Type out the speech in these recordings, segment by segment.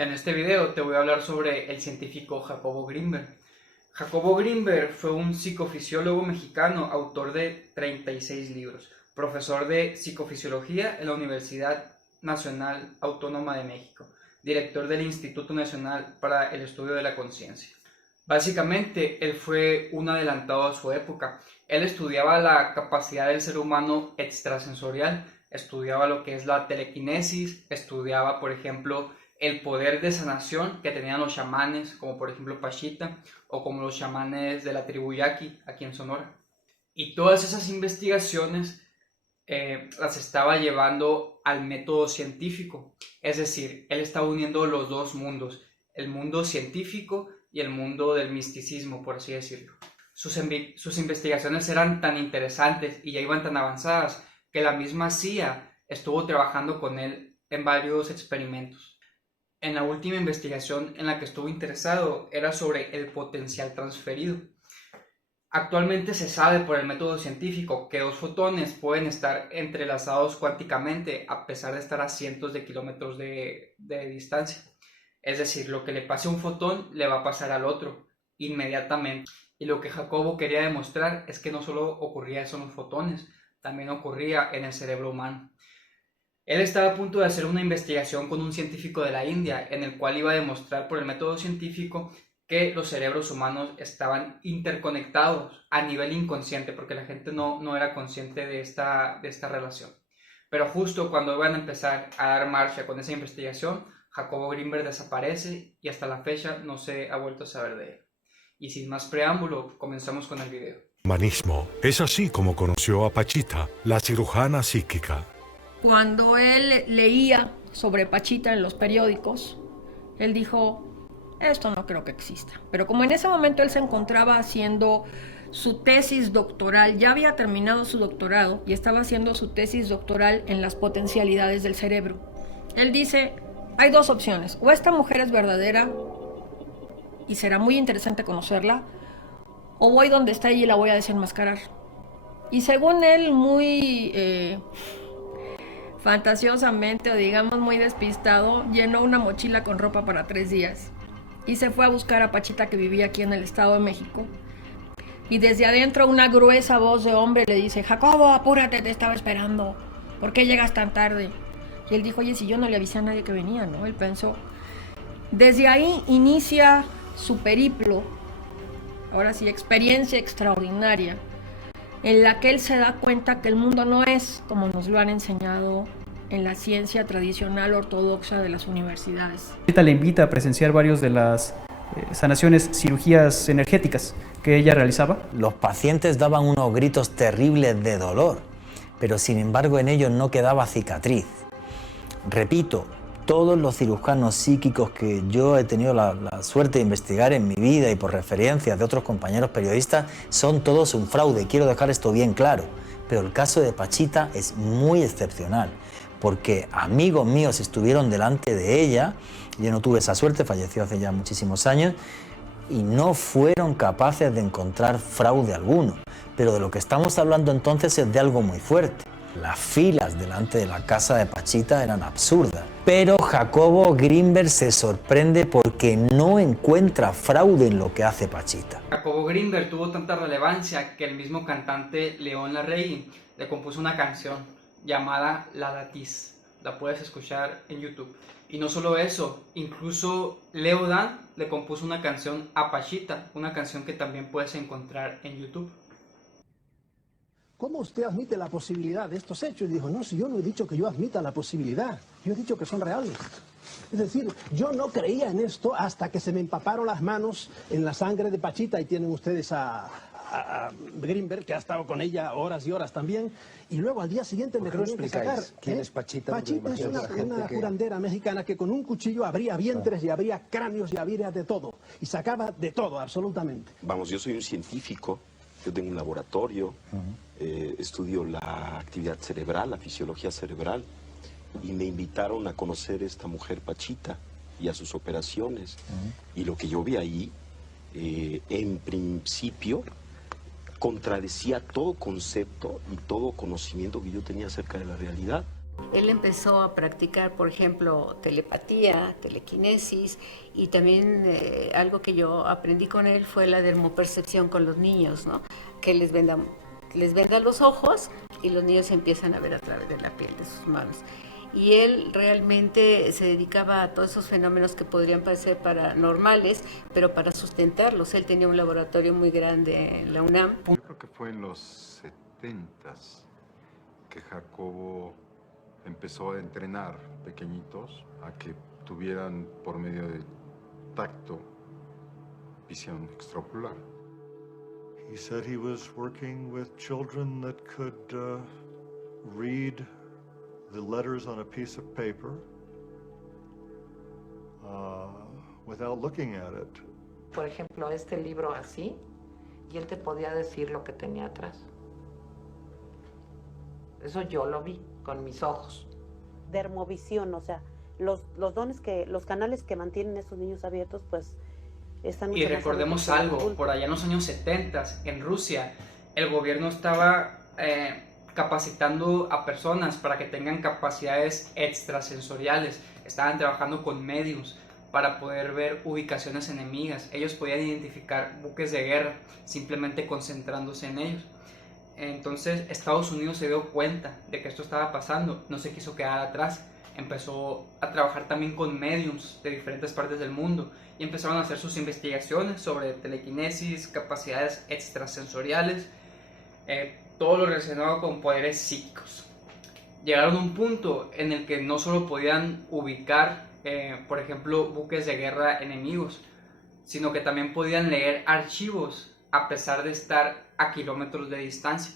En este video te voy a hablar sobre el científico Jacobo Grinberg. Jacobo Grinberg fue un psicofisiólogo mexicano, autor de 36 libros, profesor de psicofisiología en la Universidad Nacional Autónoma de México, director del Instituto Nacional para el Estudio de la Conciencia. Básicamente, él fue un adelantado a su época. Él estudiaba la capacidad del ser humano extrasensorial, estudiaba lo que es la telequinesis, estudiaba, por ejemplo, el poder de sanación que tenían los chamanes, como por ejemplo Pachita, o como los chamanes de la tribu Yaqui, aquí en Sonora. Y todas esas investigaciones las estaba llevando al método científico. Es decir, él estaba uniendo los dos mundos, el mundo científico y el mundo del misticismo, por así decirlo. Sus investigaciones eran tan interesantes y ya iban tan avanzadas que la misma CIA estuvo trabajando con él en varios experimentos. En la última investigación en la que estuvo interesado era sobre el potencial transferido. Actualmente se sabe por el método científico que dos fotones pueden estar entrelazados cuánticamente a pesar de estar a cientos de kilómetros de distancia. Es decir, lo que le pase a un fotón le va a pasar al otro inmediatamente. Y lo que Jacobo quería demostrar es que no solo ocurría eso en los fotones, también ocurría en el cerebro humano. Él estaba a punto de hacer una investigación con un científico de la India, en el cual iba a demostrar por el método científico que los cerebros humanos estaban interconectados a nivel inconsciente, porque la gente no era consciente de esta relación. Pero justo cuando iban a empezar a dar marcha con esa investigación, Jacobo Grinberg desaparece y hasta la fecha no se ha vuelto a saber de él. Y sin más preámbulo, comenzamos con el video. Manismo. Es así como conoció a Pachita, la cirujana psíquica. Cuando él leía sobre Pachita en los periódicos, él dijo, esto no creo que exista. Pero como en ese momento él se encontraba haciendo su tesis doctoral, ya había terminado su doctorado y estaba haciendo su tesis doctoral en las potencialidades del cerebro. Él dice, hay dos opciones, o esta mujer es verdadera y será muy interesante conocerla, o voy donde está ella y la voy a desenmascarar. Y según él, muy fantasiosamente, o digamos muy despistado, llenó una mochila con ropa para 3 días y se fue a buscar a Pachita, que vivía aquí en el Estado de México. Y desde adentro una gruesa voz de hombre le dice, Jacobo, apúrate, te estaba esperando, ¿por qué llegas tan tarde? Y él dijo, oye, si yo no le avisé a nadie que venía, ¿no? Él pensó. Desde ahí inicia su periplo, ahora sí, experiencia extraordinaria, en la que él se da cuenta que el mundo no es como nos lo han enseñado en la ciencia tradicional ortodoxa de las universidades. Ahorita le invita a presenciar varios de las sanaciones, cirugías energéticas que ella realizaba. Los pacientes daban unos gritos terribles de dolor, pero sin embargo en ellos no quedaba cicatriz. Repito, todos los cirujanos psíquicos que yo he tenido la suerte de investigar en mi vida y por referencias de otros compañeros periodistas son todos un fraude, quiero dejar esto bien claro. Pero el caso de Pachita es muy excepcional, porque amigos míos estuvieron delante de ella, yo no tuve esa suerte, falleció hace ya muchísimos años, y no fueron capaces de encontrar fraude alguno. Pero de lo que estamos hablando entonces es de algo muy fuerte. Las filas delante de la casa de Pachita eran absurdas. Pero Jacobo Grinberg se sorprende porque no encuentra fraude en lo que hace Pachita. Jacobo Grinberg tuvo tanta relevancia que el mismo cantante León Larregui le compuso una canción llamada La Latiz. La puedes escuchar en YouTube. Y no solo eso, incluso Leo Dan le compuso una canción a Pachita, una canción que también puedes encontrar en YouTube. ¿Cómo usted admite la posibilidad de estos hechos? Y dijo, no, si yo no he dicho que yo admita la posibilidad, yo he dicho que son reales. Es decir, yo no creía en esto hasta que se me empaparon las manos en la sangre de Pachita, y tienen ustedes a Grinberg, que ha estado con ella horas y horas también, y luego al día siguiente me tenían que sacar. ¿Quién es Pachita? Pachita es una curandera mexicana que con un cuchillo abría vientres y abría cráneos y abría de todo, y sacaba de todo, absolutamente. Vamos, yo soy un científico, yo tengo un laboratorio, estudio la actividad cerebral, la fisiología cerebral, y me invitaron a conocer a esta mujer Pachita y a sus operaciones. Y lo que yo vi ahí, en principio, contradecía todo concepto y todo conocimiento que yo tenía acerca de la realidad. Él empezó a practicar, por ejemplo, telepatía, telequinesis, y también algo que yo aprendí con él fue la dermopercepción con los niños, ¿no? Que les venda los ojos y los niños empiezan a ver a través de la piel de sus manos. Y él realmente se dedicaba a todos esos fenómenos que podrían parecer paranormales, pero para sustentarlos. Él tenía un laboratorio muy grande en la UNAM. Yo creo que fue en los 70s que Jacobo empezó a entrenar pequeñitos a que tuvieran por medio de tacto visión extraocular. He said he was working with children that could read the letters on a piece of paper without looking at it. Por ejemplo, este libro así, y él te podía decir lo que tenía atrás. Eso yo lo vi con mis ojos. Dermovisión, o sea, los dones los canales que mantienen a esos niños abiertos, pues están mucho Y más recordemos abiertos algo, por allá en los años 70, en Rusia, el gobierno estaba capacitando a personas para que tengan capacidades extrasensoriales. Estaban trabajando con mediums para poder ver ubicaciones enemigas. Ellos podían identificar buques de guerra simplemente concentrándose en ellos. Entonces Estados Unidos se dio cuenta de que esto estaba pasando, no se quiso quedar atrás, empezó a trabajar también con mediums de diferentes partes del mundo y empezaron a hacer sus investigaciones sobre telequinesis, capacidades extrasensoriales, todo lo relacionado con poderes psíquicos. Llegaron a un punto en el que no solo podían ubicar, por ejemplo, buques de guerra enemigos, sino que también podían leer archivos a pesar de estar a kilómetros de distancia.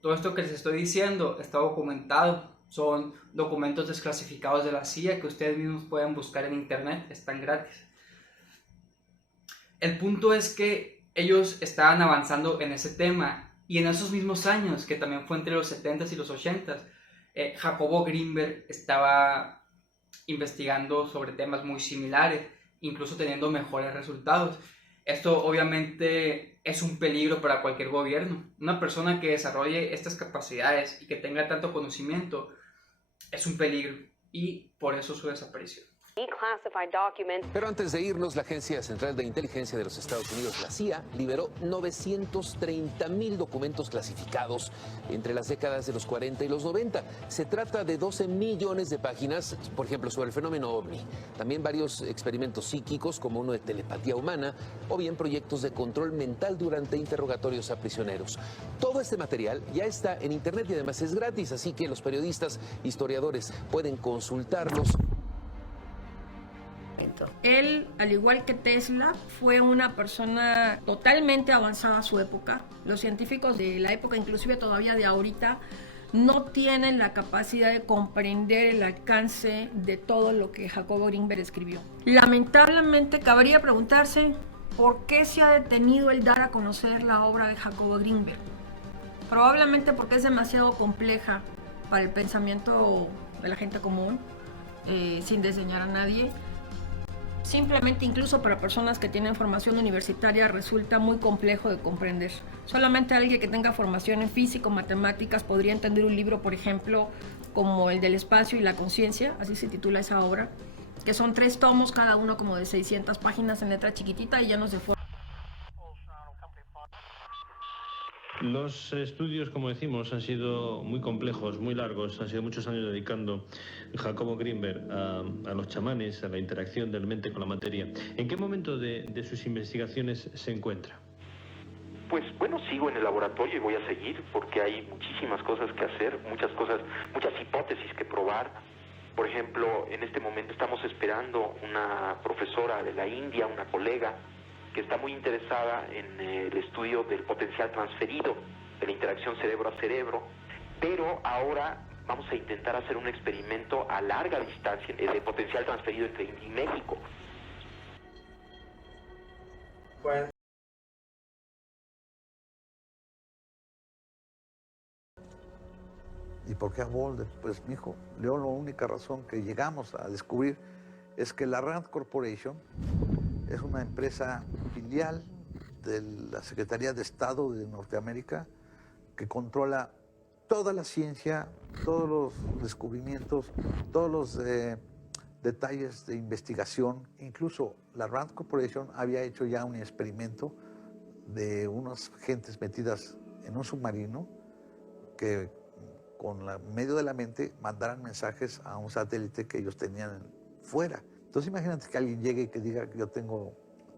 Todo esto que les estoy diciendo está documentado, son documentos desclasificados de la CIA que ustedes mismos pueden buscar en internet, están gratis. El punto es que ellos estaban avanzando en ese tema y en esos mismos años, que también fue entre los 70s y los 80s, Jacobo Grinberg estaba investigando sobre temas muy similares, incluso teniendo mejores resultados. Esto obviamente es un peligro para cualquier gobierno. Una persona que desarrolle estas capacidades y que tenga tanto conocimiento es un peligro y por eso su desaparición. Pero antes de irnos, la Agencia Central de Inteligencia de los Estados Unidos, la CIA, liberó 930,000 documentos clasificados entre las décadas de los 40 y los 90. Se trata de 12 millones de páginas, por ejemplo, sobre el fenómeno OVNI. También varios experimentos psíquicos, como uno de telepatía humana, o bien proyectos de control mental durante interrogatorios a prisioneros. Todo este material ya está en Internet y además es gratis, así que los periodistas, historiadores pueden consultarlos. Él, al igual que Tesla, fue una persona totalmente avanzada a su época. Los científicos de la época, inclusive todavía de ahorita, no tienen la capacidad de comprender el alcance de todo lo que Jacobo Grinberg escribió. Lamentablemente, cabría preguntarse por qué se ha detenido el dar a conocer la obra de Jacobo Grinberg. Probablemente porque es demasiado compleja para el pensamiento de la gente común, sin desdeñar a nadie. Simplemente, incluso para personas que tienen formación universitaria, resulta muy complejo de comprender. Solamente alguien que tenga formación en física o matemáticas podría entender un libro, por ejemplo, como el del espacio y la conciencia, así se titula esa obra, que son 3 tomos, cada uno como de 600 páginas en letra chiquitita y llenos de formas. Los estudios, como decimos, han sido muy complejos, muy largos. Han sido muchos años dedicando Jacobo Grinberg a los chamanes, a la interacción de la mente con la materia. ¿En qué momento de sus investigaciones se encuentra? Pues bueno, sigo en el laboratorio y voy a seguir porque hay muchísimas cosas que hacer, muchas hipótesis que probar. Por ejemplo, en este momento estamos esperando una profesora de la India, una colega, que está muy interesada en el estudio del potencial transferido, de la interacción cerebro a cerebro, pero ahora vamos a intentar hacer un experimento a larga distancia de potencial transferido entre India y México. Bueno. ¿Y por qué a Boulder? Pues, mijo, yo la única razón que llegamos a descubrir es que la Rand Corporation es una empresa filial de la Secretaría de Estado de Norteamérica que controla toda la ciencia, todos los descubrimientos, todos los detalles de investigación. Incluso la Rand Corporation había hecho ya un experimento de unas gentes metidas en un submarino que con medio de la mente mandaran mensajes a un satélite que ellos tenían fuera. Entonces imagínate que alguien llegue y que diga que yo tengo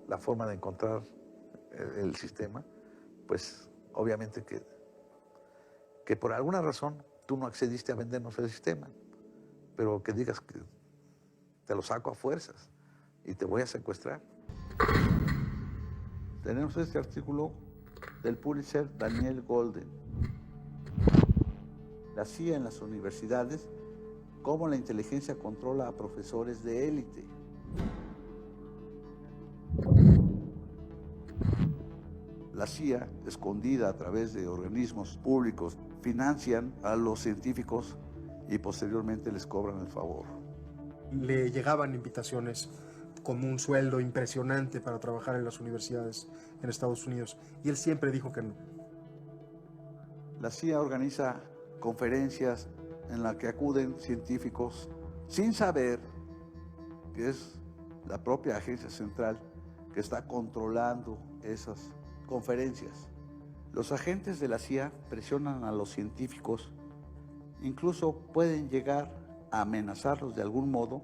la forma de encontrar el sistema, pues obviamente que por alguna razón tú no accediste a vendernos el sistema, pero que digas que te lo saco a fuerzas y te voy a secuestrar. Tenemos este artículo del Pulitzer Daniel Golden. La CIA en las universidades, cómo la inteligencia controla a profesores de élite. La CIA, escondida a través de organismos públicos, financian a los científicos y posteriormente les cobran el favor. Le llegaban invitaciones con un sueldo impresionante para trabajar en las universidades en Estados Unidos y él siempre dijo que no. La CIA organiza conferencias en las que acuden científicos sin saber que es la propia agencia central que está controlando esas conferencias. Los agentes de la CIA presionan a los científicos, incluso pueden llegar a amenazarlos de algún modo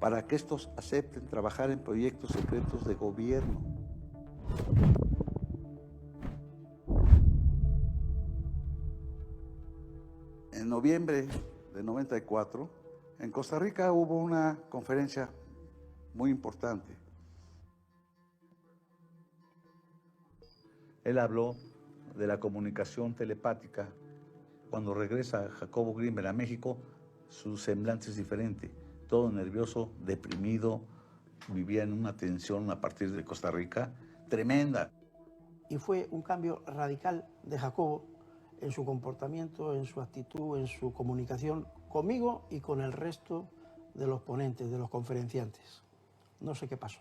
para que estos acepten trabajar en proyectos secretos de gobierno. En noviembre de 94, en Costa Rica hubo una conferencia muy importante. Él habló de la comunicación telepática. Cuando regresa Jacobo Grinberg a México, su semblante es diferente. Todo nervioso, deprimido, vivía en una tensión a partir de Costa Rica tremenda. Y fue un cambio radical de Jacobo en su comportamiento, en su actitud, en su comunicación conmigo y con el resto de los ponentes, de los conferenciantes. No sé qué pasó.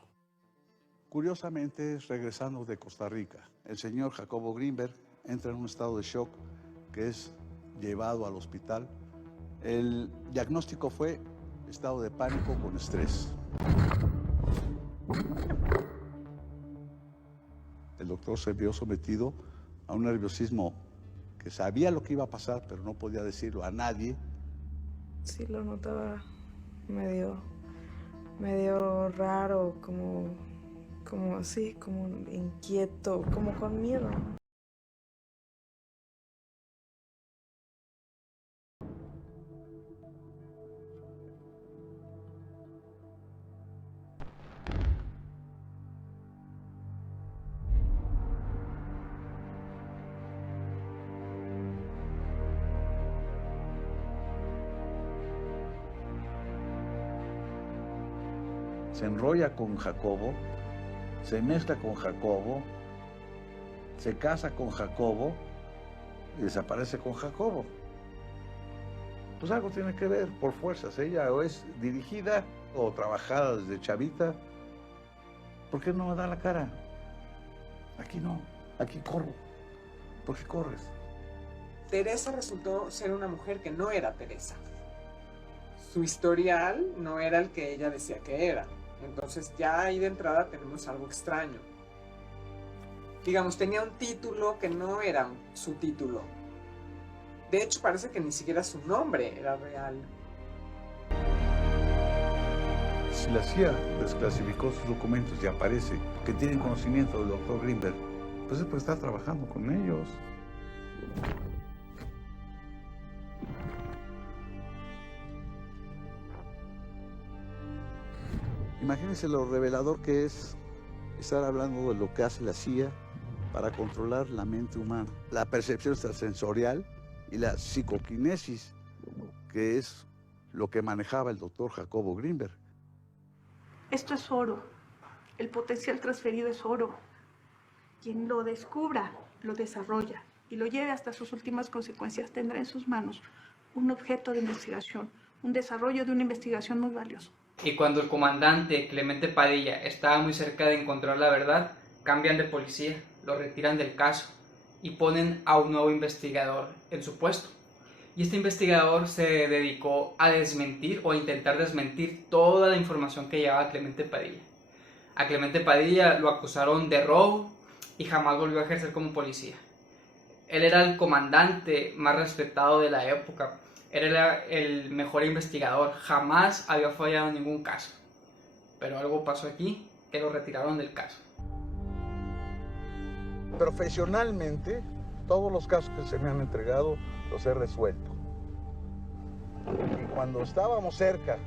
Curiosamente, regresando de Costa Rica, el señor Jacobo Grinberg entra en un estado de shock que es llevado al hospital. El diagnóstico fue estado de pánico con estrés. El doctor se vio sometido a un nerviosismo que sabía lo que iba a pasar, pero no podía decirlo a nadie. Sí, lo notaba medio raro, como así, como inquieto, como con miedo. Se enrolla con Jacobo, se mezcla con Jacobo, se casa con Jacobo y desaparece con Jacobo. Pues algo tiene que ver, por fuerzas. Ella o es dirigida o trabajada desde chavita. ¿Por qué no da la cara? Aquí no, aquí corro. ¿Por qué corres? Teresa resultó ser una mujer que no era Teresa. Su historial no era el que ella decía que era. Entonces ya ahí de entrada tenemos algo extraño. Digamos, tenía un título que no era su título. De hecho, parece que ni siquiera su nombre era real. Si la CIA desclasificó sus documentos y aparece que tienen conocimiento del doctor Grinberg, pues es porque está trabajando con ellos. Imagínense lo revelador que es estar hablando de lo que hace la CIA para controlar la mente humana, la percepción extrasensorial y la psicoquinesis, que es lo que manejaba el doctor Jacobo Grinberg. Esto es oro. El potencial transferido es oro. Quien lo descubra, lo desarrolla y lo lleve hasta sus últimas consecuencias tendrá en sus manos un objeto de investigación, un desarrollo de una investigación muy valioso. Y cuando el comandante Clemente Padilla estaba muy cerca de encontrar la verdad, cambian de policía, lo retiran del caso y ponen a un nuevo investigador en su puesto. Y este investigador se dedicó a desmentir o a intentar desmentir toda la información que llevaba Clemente Padilla. A Clemente Padilla lo acusaron de robo y jamás volvió a ejercer como policía. Él era el comandante más respetado de la época. Él era el mejor investigador. Jamás había fallado en ningún caso. Pero algo pasó aquí que lo retiraron del caso. Profesionalmente, todos los casos que se me han entregado los he resuelto. Y cuando estábamos cerca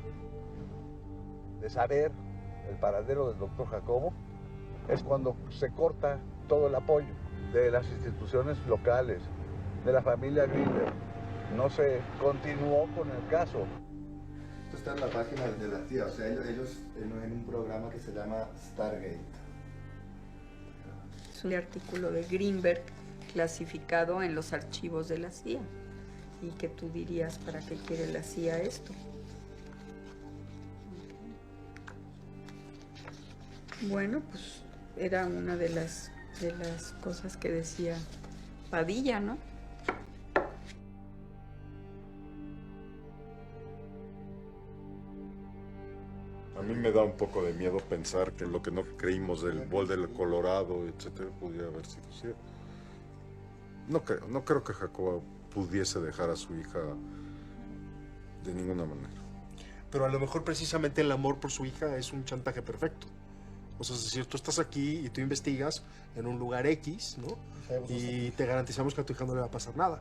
de saber el paradero del doctor Jacobo, es cuando se corta todo el apoyo de las instituciones locales, de la familia Grimberg. No se continuó con el caso. Esto está en la página de la CIA, o sea, ellos en un programa que se llama Stargate. Es un artículo de Grimberg clasificado en los archivos de la CIA. ¿Y qué tú dirías para qué quiere la CIA esto? Bueno, pues era una de las cosas que decía Padilla, ¿no? A mí me da un poco de miedo pensar que lo que no creímos del bol del Colorado, etcétera, pudiera haber sido cierto. No creo que Jacobo pudiese dejar a su hija de ninguna manera. Pero a lo mejor precisamente el amor por su hija es un chantaje perfecto. O sea, es decir, tú estás aquí y tú investigas en un lugar X, ¿no? Y te garantizamos que a tu hija no le va a pasar nada.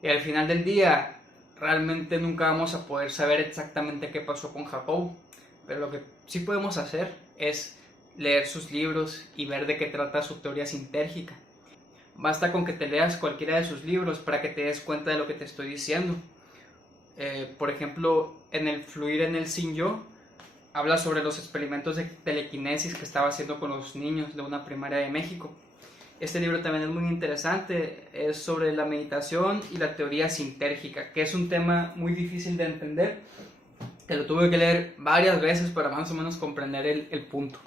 Y al final del día, realmente nunca vamos a poder saber exactamente qué pasó con Jacobo. Pero lo que sí podemos hacer es leer sus libros y ver de qué trata su teoría sintérgica. Basta con que te leas cualquiera de sus libros para que te des cuenta de lo que te estoy diciendo. Por ejemplo, en el Fluir en el Sin Yo, habla sobre los experimentos de telequinesis que estaba haciendo con los niños de una primaria de México. Este libro también es muy interesante, es sobre la meditación y la teoría sintérgica, que es un tema muy difícil de entender, que lo tuve que leer varias veces para más o menos comprender el punto.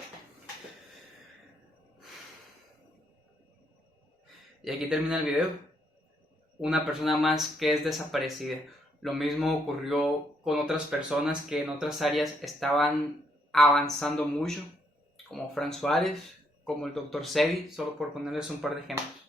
Y aquí termina el video. Una persona más que es desaparecida. Lo mismo ocurrió con otras personas que en otras áreas estaban avanzando mucho, como Fran Suárez, como el Dr. Sebi, solo por ponerles un par de ejemplos.